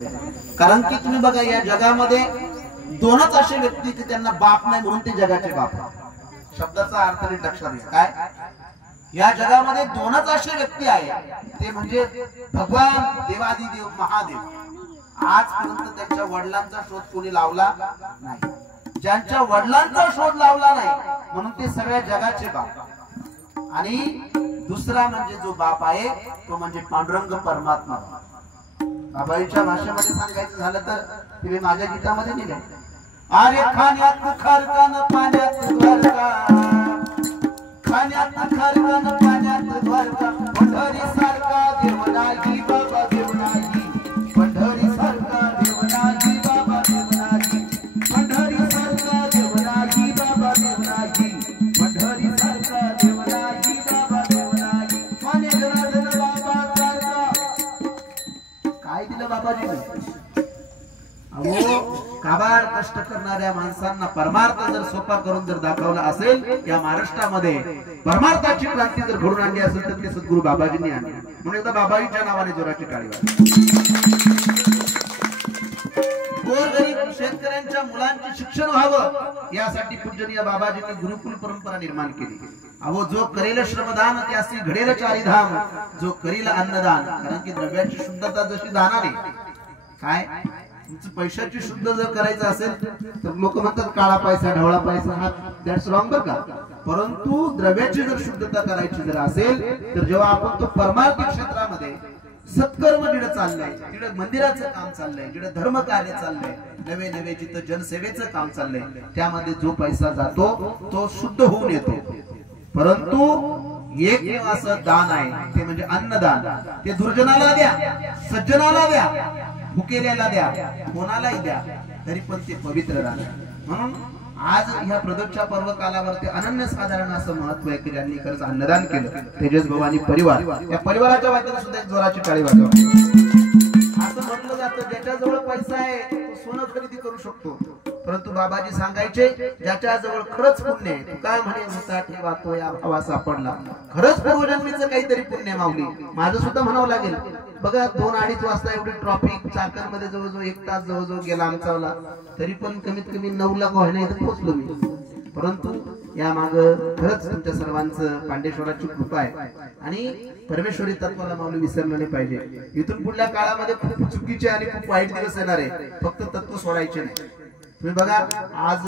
कारण की तुम्ही बघा या जगामध्ये दोनच असे व्यक्ती की त्यांना बाप नाही म्हणून ते जगाचे बाप. शब्दाचा अर्थ नीट लक्षात घ्या. काय या जगामध्ये दोनच असे व्यक्ती आहे ते म्हणजे भगवान देवादिदेव महादेव. आजपर्यंत त्यांच्या वडिलांचा शोध कोणी लावला नाही. ज्यांच्या वडिलांचा शोध लावला नाही म्हणून ते सगळ्या जगाचे बाप. आणि दुसरा म्हणजे जो बाप आहे तो म्हणजे पांडुरंग परमात्मा. बाबाईच्या भाषेमध्ये सांगायचं झालं तर तुम्ही माझ्या गीतामध्ये लिहिले, अरे खाण्यात खरकन पाण्यात द्वारका, खाण्यात खरकन पाण्यात द्वारका, पंढरी सारखा देव नाही बाबा देव नाही, पंढरी सारखा देव नाही बाबा देव नाही, पंढरी सारखा देव नाही बाबा देव नाही, पंढरी सारखा देव नाही बाबा देव नाही. माने जनार्दन बाबा सारखा काय दिलं बाबाजीने? अहो काबाड कष्ट करणाऱ्या माणसांना परमार्थ जर सोपा करून जर दाखवला असेल, या महाराष्ट्रामध्ये परमार्थाची क्रांती जर घडून आणली असेल तर ते सद्गुरू बाबाजींनी आणली. म्हणून एकदा बाबाजींच्या नावाने जोराची टाळी वाजवा. गोरगरीब शेतकऱ्यांच्या मुलांचे शिक्षण व्हावं यासाठी पूजनीय बाबाजींनी गुरुकुल परंपरा निर्माण केली. अहो जो करेल श्रमदान त्यासी घडेल चारिधाम, जो करील अन्नदान. कारण की द्रव्याची शुद्धता जशी दानाने काय पैशाची शुद्ध जर करायचं असेल तर लोक म्हणतात काळा पैसा ढवळा पैसा, हा दॅट्स रॉंग बरं का. परंतु द्रव्याची जर शुद्धता करायची जर असेल तर जेव्हा आपण तो परमार्थ क्षेत्रामध्ये सत्कर्म जिकडे चाललंय, जिकडे मंदिराचं काम चाललंय, जिकडे धर्म कार्य चाललंय, नवे नवे जिथं जनसेवेचं काम चाललंय, त्यामध्ये जो पैसा जातो तो शुद्ध होऊन येतो. परंतु एक असं दान आहे ते म्हणजे अन्नदान. ते दुर्जनाला द्या, सज्जनाला द्या, भुकेल्याला द्या, कोणालाही द्या, तरी पण ते पवित्र राहणार. म्हणून आज ह्या प्रदोषच्या पर्व कालावरती अनन्यसाधारण असं महत्व आहे की ज्यांनी खरंच अन्नदान केलं. तेजस भवानी परिवार, या परिवाराच्या वतीने सुद्धा एक जोराची टाळी वाजवा. असं म्हटलं जातं ज्याच्याजवळ पैसा आहे तो सोनं खरेदी करू शकतो, परंतु बाबाजी सांगायचे ज्याच्याजवळ खरंच पुण्य आहे, काय म्हणे होता ठेवा तो या भावा सापडला. खरंच पूर्वजन्मीचं काहीतरी पुण्य मावली. माझं सुद्धा म्हणावं लागेल. बघा 2-2:30 वाजता एवढी ट्रॉफिक चाकणमध्ये जवळजवळ 1 तास जवळजवळ गेला आमचा, तरी पण कमीत कमी 9 ला होईना इथं पोहोचलो मी. परंतु या माग खरंच तुमच्या सर्वांचं पांडेश्वराची कृपा आहे आणि परमेश्वरी तत्वाला माऊली विसरलं नाही पाहिजे. इथून पुढल्या काळामध्ये खूप चुकीचे आणि खूप वाईट दिवस येणार आहे, फक्त तत्व सोडायचे नाही. तुम्ही बघा आज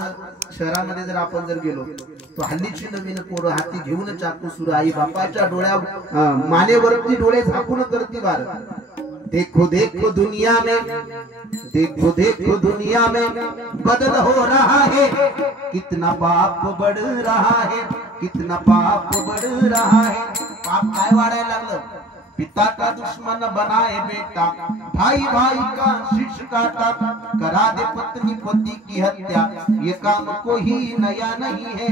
शहरामध्ये जर आपण जर गेलो तो हल्लीची नवीन पोरं हाती घेऊन चाकू सुरू, आई बापाच्या डोळ्या मानेवरती डोळे झाकून करती वार. देखो देखो दुनिया में, देखो देखो दुनिया में बदल हो रहा है, कितना पाप बढ़ रहा है, कितना पाप बढ़ रहा है. पाप काय वाढायला लागलं? पिता का दुश्मन बनाए बेटा, भाई भाई का शीश काटा, करा दे पत्नी पति की हत्या, ये काम कोई नया नहीं है.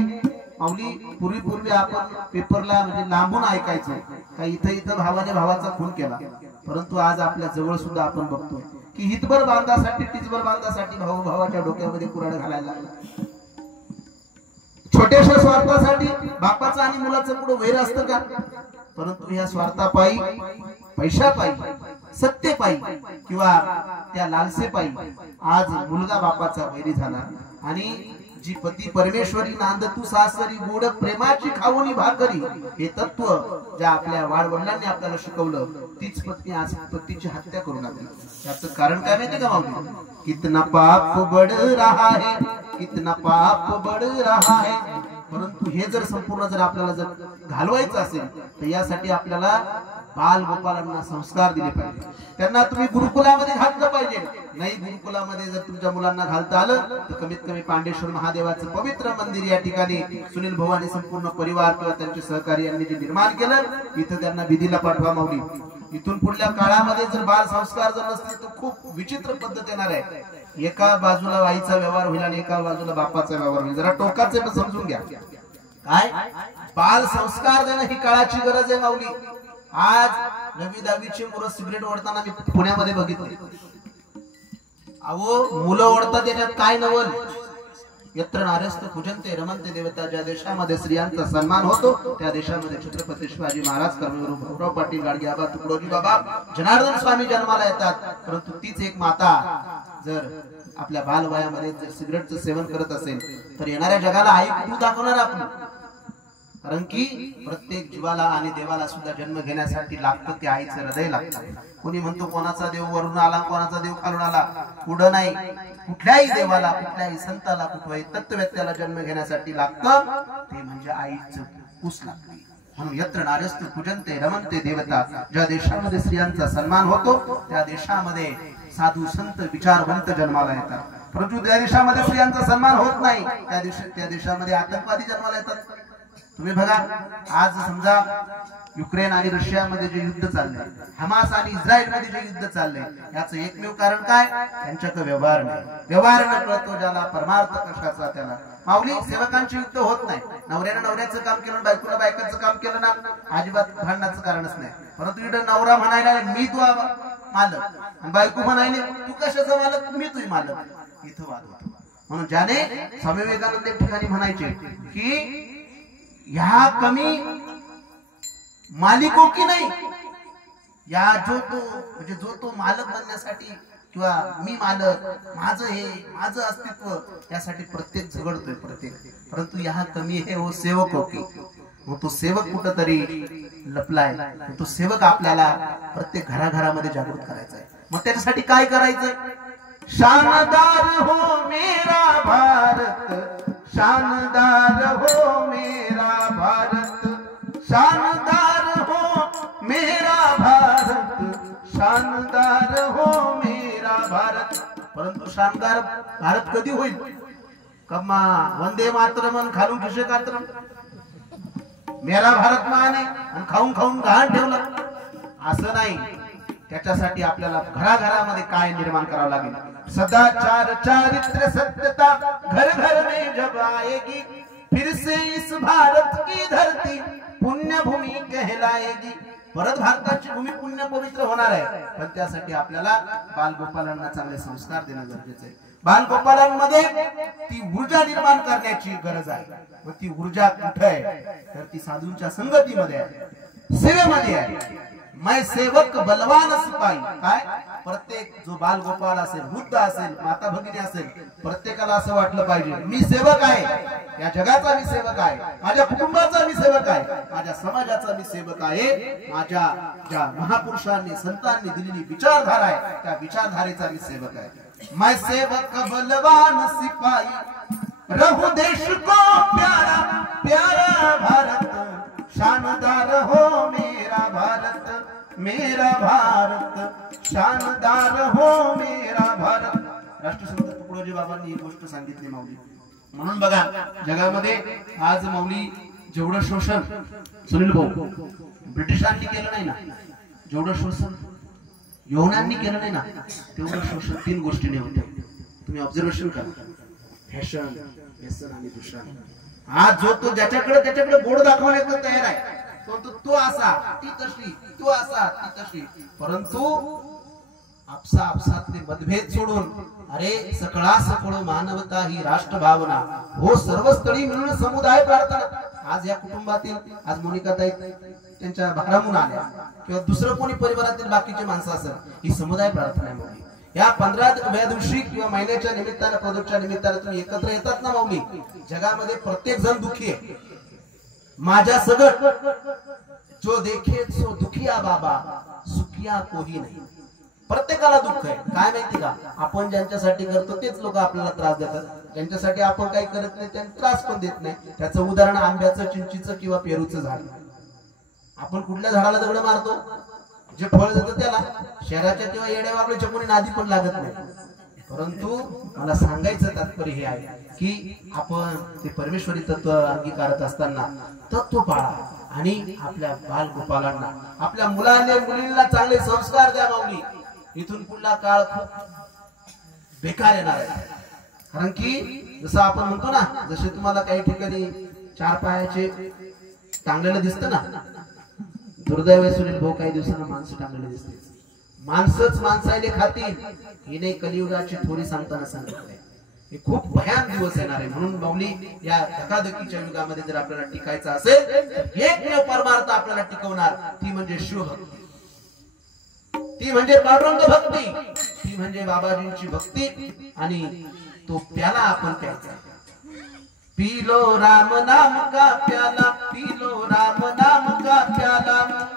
माऊली पूर्वी आपण पेपरला म्हणजे लांबून ऐकायचं का इथं भावाने भावाचा खून केला, परंतु आज आपल्या जवळ सुद्धा आपण बघतोय की हितभर बांधासाठी टिचभर बांधासाठी भाऊ भावाच्या डोक्यामध्ये कुऱ्हाड घालायला लागला. छोट्याशा स्वार्थासाठी बापाचा आणि मुलाचं पुढे वैर असतं का? परंतु या स्वार्थापायी, पैशापायी, सत्तेपायी किंवा त्या लालसेपायी आज मुलगा बापाचा वैरी झाला. आणि जी पती परमेश्वरी नांद तू सासरी गोड प्रेमाची खावणी भाकरी, हे तत्व ज्या आपल्या वाडवडिलांनी आपल्याला शिकवलं, तीच पत्नी आज पतीची हत्या करू लागली. याचं कारण काय माहिती का माऊली? कितना पाप बढ़ रहा है, कितना पाप बढ़ रहा है. परंतु हे जर संपूर्ण जर आपल्याला जर घालवायचं असेल तर यासाठी आपल्याला बाल गोपालांना संस्कार दिले पाहिजे. त्यांना तुम्ही गुरुकुलामध्ये घातलं पाहिजे. नाही गुरुकुलामध्ये जर तुमच्या मुलांना घालता आलं तर कमीत कमी पांडेश्वर महादेवाचं पवित्र मंदिर या ठिकाणी सुनील भाऊ आणि संपूर्ण परिवार किंवा त्यांचे सहकारी यांनी जे निर्माण केलं, इथं त्यांना विधीला पाठवा माऊली. इथून पुढल्या काळामध्ये जर बाल संस्कार जर नसतील तर खूप विचित्र पद्धत येणार आहे. एका बाजूला आईचा व्यवहार होईल आणि एका बाजूला बापाचा व्यवहार होईल. जरा टोकाचे पण समजून घ्या. काय बाल संस्कार देणं ही काळाची गरज आहे माऊली. आज 9वी-10वीचे मुलं सिगरेट ओढताना मी पुण्यामध्ये बघितले. अहो मुलं ओढतात त्याच्यात काय नवल? यत्र नार्यस्त पूजन्ते रमन्ते देवता, ज्या देशामध्ये स्त्रियांचा सन्मान होतो त्या देशामध्ये छत्रपती शिवाजी महाराज, कर्मवीर भाऊराव पाटील, गाडगे आबा, तुकडोजी बाबा, जनार्दन स्वामी जन्माला येतात. परंतु तीच एक माता जर आपल्या बालवयामध्ये जर सिगरेटचं सेवन करत असेल तर येणाऱ्या जगाला आई कुठून दाखवणार आपण? कारण की प्रत्येक जीवाला आणि देवाला सुद्धा जन्म घेण्यासाठी लागतं ते आईचं हृदय लागतं. कोणी म्हणतो कोणाचा देव वरून आला, कोणाचा देव खालून आला, पुढं नाही. कुठल्याही देवाला, कुठल्याही संताला, कुठल्याही तत्ववेत्याला जन्म घेण्यासाठी लागतं ते म्हणजे आईचं कुस लागतं. म्हणून यत्र नार्यस्त पूजन्ते रमन्ते देवता, ज्या देशामध्ये स्त्रियांचा सन्मान होतो त्या देशामध्ये साधू संत विचारवंत जन्माला येतात. परंतु त्या देशामध्ये स्त्रियांचा सन्मान होत नाही त्या देशामध्ये आतंकवादी जन्माला येतात. तुम्ही बघा, आज समजा युक्रेन आणि रशियामध्ये जे युद्ध चाललंय, हमास आणि इस्रायल मध्ये जे युद्ध चाललंय, याचं एकमेव कारण काय? त्यांच्याकडे व्यवहार नाही. व्यवहार न कळतो ज्याला परमार्थ कशाचा त्याला. माऊली, सेवकांचे युद्ध होत नाही. नवऱ्यानं नवऱ्याचं काम केलं, बायकोनं बायकोचं काम केलं ना, अजिबात भांडणाचं कारणच नाही. परंतु इथं नवरा म्हणायला मी तू मालक आणि बायको म्हणायले तू कशाचा मालक, मी तुझी मालक, इथं वाद होतो. म्हणून ज्याने स्वामी विवेकानंद एक ठिकाणी म्हणायचे की ह्या कमी मालिको की नाही, या जो तो मालक बनण्यासाठी किंवा मी मालक, माझं हे माझं अस्तित्व यासाठी प्रत्येक झगडतोय प्रत्येक. परंतु ह्या कमी हे हो सेवक हो की तो सेवक कुठंतरी लपलाय. तो सेवक आपल्याला प्रत्येक घराघरामध्ये जागृत करायचा आहे. मग त्याच्यासाठी काय करायचंय? शानदार हो मेरा भारत, शानदार हो मेरा भारत, शानदार हो मेरा भारत, शानदार हो मेरा भारत. परंतु शानदार भारत कधी होईल? कम्मा वंदे मातरम खालून खिशे कात्रम, मेरा भारत महान आहे आणि खाऊन खाऊन घाण ठेवलं असं नाही. त्याच्यासाठी आपल्याला घराघरामध्ये काय निर्माण करावं लागेल? सदाचार, चारित्र्य, सत्यता घर घर में जब आएगी, फिर से इस भारत की धरती पुण्य भूमि कहलाएगी. परत भारताची भूमी पुण्य पवित्र होणार आहे. पण त्यासाठी आपल्याला बालगोपालांना चांगले संस्कार देणं गरजेचं आहे. बालगोपालांमध्ये ती ऊर्जा निर्माण करण्याची गरज आहे. मग ती ऊर्जा कुठे आहे? तर ती साधूंच्या संगतीमध्ये आहे, सेवेमध्ये आहे. मैं सेवक बलवान सिपाही. काय? प्रत्येक जो बालगोपाल असेल, वृद्ध असेल, माता भगिनी असेल, प्रत्येकाला असं वाटलं पाहिजे मी सेवक आहे, या जगाचा मी सेवक आहे, माझ्या कुटुंबाचा मी सेवक आहे, माझ्या समाजाचा मी सेवक आहे, माझ्या ज्या महापुरुषांनी संतांनी दिलेली विचारधारा आहे त्या विचारधारेचा मी सेवक आहे. मैं सेवक बलवान सिपाही, रहूं देश को प्यारा प्यारा भारत, शानदार हो मेरा भारत, मेरा भारत, शानदार हो मेरा भारत. राष्ट्रसंत तुकडोजी बाबांनी ही गोष्ट सांगितली माऊली. म्हणून बघा, जगामध्ये आज माऊली जेवढं शोषण सुनील भाऊ ब्रिटिशांनी केलं नाही ना, जेवढं शोषण यवनांनी केलं नाही ना, तेवढं शोषण 3 गोष्टीने होते. तुम्ही ऑब्झर्वेशन करा. फॅशन, व्यसन आणि दूषण. आज जो तो त्याच्याकडे बोर्ड दाखवण्याचा तयार आहे, तो असा ती तशी, तो असा ती तशी. परंतु आपसातले मतभेद सोडून अरे सकळा सकळ मानवता ही राष्ट्र भावना हो सर्व स्थळी मिळून समुदाय प्रार्थना. आज या कुटुंबातील आज मोनिकाताई त्यांच्या भारामून आल्या किंवा दुसरं कोणी परिवारातील बाकीचे माणसं असेल, ही समुदाय प्रार्थना आहे. या 15व्या दिवशी किंवा महिन्याच्या निमित्तानं, प्रदोषच्या निमित्तानं तुम्ही एकत्र येतात ना माऊली, जगामध्ये प्रत्येक जण दुःखी आहे. माझ्या सगट जो देखे सो दुखिया बाबा, सुखिया कोही नाही. प्रत्येकाला दुःख आहे. काय माहिती का, आपण ज्यांच्यासाठी करतो तेच लोक आपल्याला त्रास देतात, ज्यांच्यासाठी आपण काही करत नाही त्यांना त्रास पण देत नाही. त्याचं उदाहरण आंब्याचं, चिंचीचं किंवा पेरूचं झाड. आपण कुठल्या झाडाला दगड मारतो? जे फळ देतं त्याला. शहराच्या किंवा येड्या वागळीच्या कोणी नादी पण लागत नाही. परंतु मला सांगायचं तात्पर्य हे आहे की आपण ते परमेश्वरी तत्व अंगीकारत असताना तत्व पाळा आणि आपल्या बालगोपालांना, आपल्या मुलींना चांगले संस्कार द्या माऊली. इथून पुढला काळ खूप बेकार येणार आहे. कारण की जसं आपण म्हणतो ना, जसे तुम्हाला काही ठिकाणी 4 पायाचे टांगलेलं दिसतं ना, दुर्दैव सुनील भाऊ काही दिवसांना माणसं टांगलेले दिसते. माणसंच माणसाले खातील ही नाही कलियुगाची थोडी सांगताना सांगितलंय. हे खूप भयान दिवस येणार आहे. म्हणून माऊली या धकाधकीच्या युगामध्ये जर आपल्याला टिकायचं असेल तर एकमेव परमार्थ आपल्याला टिकवणार ती म्हणजे शिवभक्ती, ती म्हणजे पांडुरंग भक्ती, ती म्हणजे बाबाजींची भक्ती. आणि तो प्याला आपण प्यायचा. पी लो राम नाम का प्याला, पी लो राम नाम का प्याला,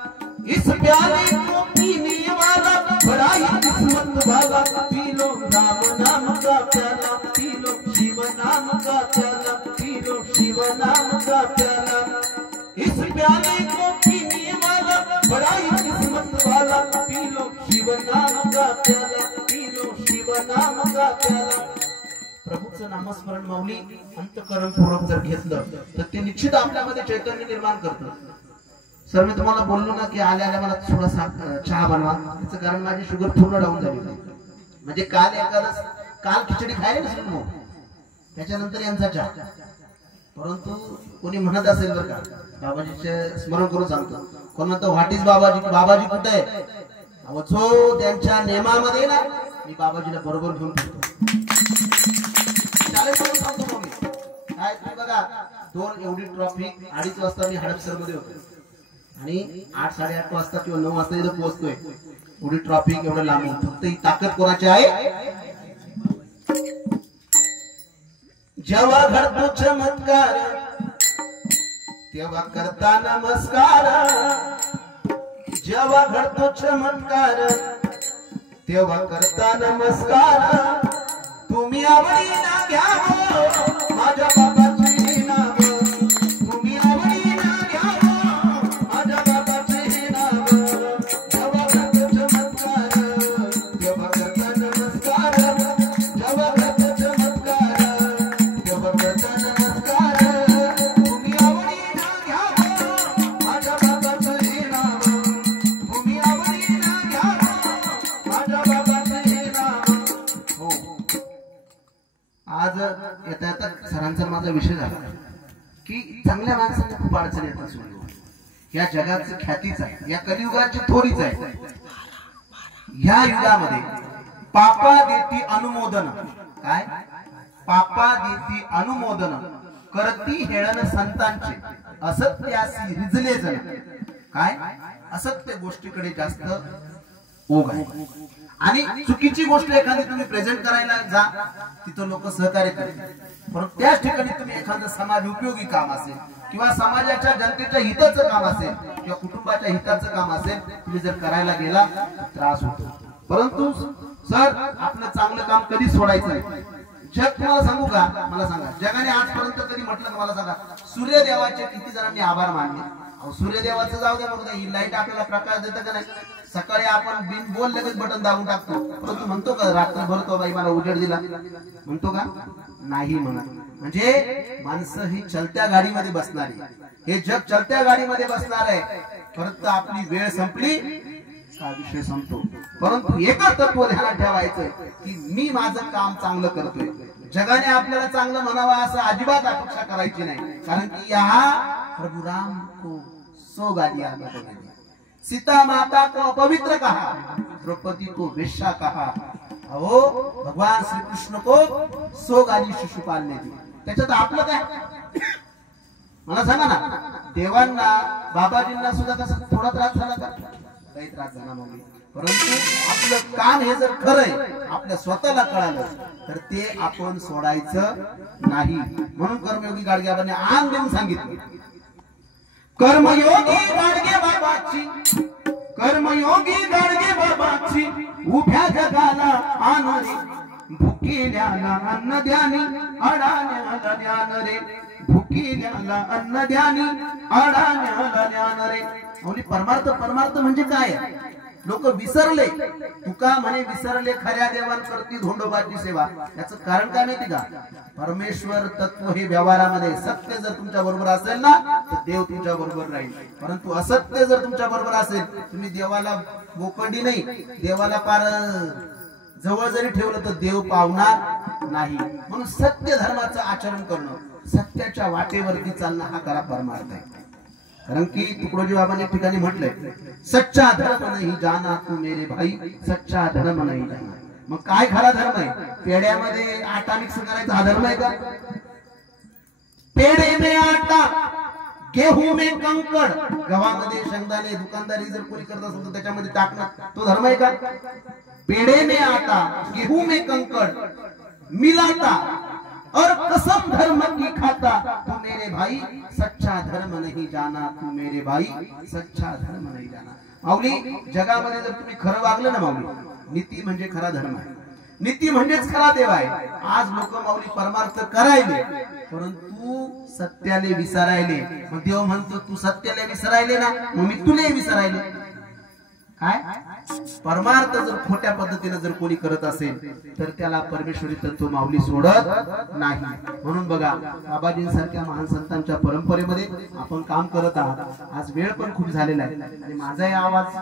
इस प्याले को पीने वाला बड़ा ही किस्मत वाला। पी लो राम नाम का प्याला, पी लो शिव नाम का प्याला, पी लो शिव नाम का प्याला, इस प्याले को पीने वाला बड़ा ही किस्मत वाला। पी लो शिव नाम का प्याला, पी लो शिव नाम का प्याला। प्रभूचं नामस्मरण माऊली अंतःकरणपूर्वक जर घेतलं तर ते निश्चित आपल्यामध्ये चैतन्य निर्माण करतं. सर मी तुम्हाला बोललो ना की आल्या आल्या मला थोडासा चहा बनवा, त्याचं कारण माझी शुगर पूर्ण डाऊन झाली होती. म्हणजे काल खिचडी खायला नसेल मग त्याच्यानंतर यांचा चहा. परंतु कोणी म्हणत असेल बरं का, बाबाजीचे स्मरण करून सांगतो, कोण म्हणतो व्हॉट इज बाबाजी, बाबाजी कुठे आहे? जो त्यांच्या नियमामध्ये ना मी बाबाजीला बरोबर घेऊन फिरतो. काय तुम्ही बघा, 2 एवढी ट्रॉफिक 2:30 वाजता मी हडपसर मध्ये होतो आणि 8, 8:30 वाजता किंवा 9 वाजता इथं पोहोचतोय. एवढी ट्रॉफिक, एवढं लांबून, फक्त ही ताकद कोणाची आहे? जेव्हा घडतो चमत्कार तेव्हा करता नमस्कार, जेव्हा घडतो चमत्कार तेव्हा करता नमस्कार. तुम्ही आवडीना घ्यावं माझ्या बाबाचे नाव, तुम्ही आवडीना घ्यावं माझ्या बाबाचे नाव. जेव्हा घडतो चमत्कार तेव्हा करता नमस्कार, जेव्हा घडतो चमत्कार तेव्हा करता नमस्कार. तुम्ही आवडीना घ्यावं माझ्या बाबाचे नाव, तुम्ही आवडीना घ्यावं माझ्या बाबाचे नाव. हो, आज येता येता सरांचा माझा विषय झाला की चांगल्या माणसांना खूप अडचण येतात. या जगाची ख्यातीच आहे, या कलियुगाची थोरीच आहे. ह्या युगामध्ये पापा देती अनुमोदन, काय पापा देती अनुमोदन करती हेळन संतांचे, असत्यासी रिजले जण. काय असत्य गोष्टीकडे जास्त ओघ आहे आणि चुकीची गोष्ट एखादी तुम्ही प्रेझेंट करायला जा तिथं लोक सहकार्य करतात. परंतु त्याच ठिकाणी तुम्ही एखादं समाज उपयोगी काम असेल किंवा समाजाच्या जनतेच्या हिताचं काम असेल किंवा कुटुंबाच्या हिताचं काम असेल, तुम्ही जर करायला गेला त्रास होतो. परंतु सर आपलं चांगलं काम कधी सोडायचं नाही. जग तुम्हाला सांगू का, मला सांगा, जगाने आजपर्यंत कधी म्हटलं का? मला सांगा, सूर्यदेवाचे किती जणांनी आभार मानले? सूर्यदेवाचं जाऊ द्या, बघू द्या, ही लाईट आपल्याला प्रकाश देतं का नाही? सकाळी आपण बिन बोल लगेच बटन दाबून टाकतो, परंतु म्हणतो का रात्रभर तो बाई मला उजेड दिला, म्हणतो का? नाही म्हणत. म्हणजे माणसं ही चलत्या गाडीमध्ये बसणारी, हे जग चलत्या गाडीमध्ये बसणार आहे. परंतु आपली वेळ संपली हा विषय संपतो. परंतु एकच तत्व ध्यानात ठेवायचं की मी माझं काम चांगलं करतोय. जगाने आपल्याला चांगलं म्हणावं असं अजिबात अपेक्षा करायची नाही, कारण की यहाँ प्रभु राम को 100 गालियां बनी, सीता माता को अपवित्र कहा, द्रौपदी को वेश्या कहा. अहो भगवान श्री कृष्ण को 100 गाली शिशुपाल ने दी. त्याच्यात आपलं काय? मला सांगा ना, देवांना बाबाजींना सुद्धा तसा थोडा त्रास झाला का? काही त्रास झाला नाही. परंतु आपलं काम हे जर खरंय, आपल्या स्वतःला कळालं तर ते आपण सोडायचं नाही. म्हणून कर्मयोगी गाडगेबाबांनी आन देऊन सांगितलं, कर्मयोगी गाडगे बाबाची, कर्मयोगी गाडगे बाबाची उभ्या जगाला आनरे, भुकेल्याला अन्न द्यानी अडाण्याला ज्ञान रे, भुकेल्याला अन्न द्यानी अडाण्याला ज्ञान रे. म्हणजे परमार्थ, परमार्थ म्हणजे काय? लोक विसरले. तुका म्हणे विसरले खऱ्या देवांकरती धोंडोबाची सेवा. याचं कारण काय माहिती का? परमेश्वर तत्व हे व्यवहारामध्ये सत्य जर तुमच्या बरोबर असेल ना तर देव तुमच्या बरोबर राहील. परंतु असत्य जर तुमच्या बरोबर असेल, तुम्ही देवाला बोकंडी नाही, देवाला पार जवळ जरी ठेवलं तर देव पावणार नाही. म्हणून सत्य धर्माचं आचरण करणं, सत्याच्या वाटेवरती चालणं हा खरा परमार्थ आहे. कारण की तुकडोजी बाबांनी एक ठिकाणी म्हटलंय, सच्चा धर्म नहीं जाना तू मेरे भाई, सच्चा धर्म नहीं जाना. मग काय खरा धर्म आहे? पेड्यामध्ये आटा मिक्स करायचा हा धर्म आहे का? पेढे में आटा गेहूं में कंकड, गव्हामध्ये शेंगदाणे दुकानदारी जर कोणी करत असेल तर त्याच्यामध्ये टाकणं तो धर्म आहे का? पेड़े में आटा गेहूं में कंकड़ मिलाता और कसम धर्म की खाता, तू मेरे भाई सच्चा धर्म नहीं जाना, तू मेरे भाई सच्चा धर्म नहीं जाना। माऊली, जगामध्ये जर तुम्ही खरं वागलं ना माऊली, नीती म्हणजे खरा धर्म आहे, नीती म्हणजेच खरा देव आहे। आज लोक माऊली परमार्थ करायले परंतु सत्याले विसरायले, मग देव म्हणतो तू सत्याले विसरायले ना, मग मी तुले विसरायले काय? परमार्थ जर खोट्या पद्धतीने जर कोणी करत असेल तर त्याला परमेश्वरी तत्व माऊली सोडत नाही। म्हणून बघा, बाबाजींसारख्या महान संतांच्या परंपरेमध्ये आपण काम करत आहात। आज वेळ पण खूप झालेला आहे आणि माझाही आवाज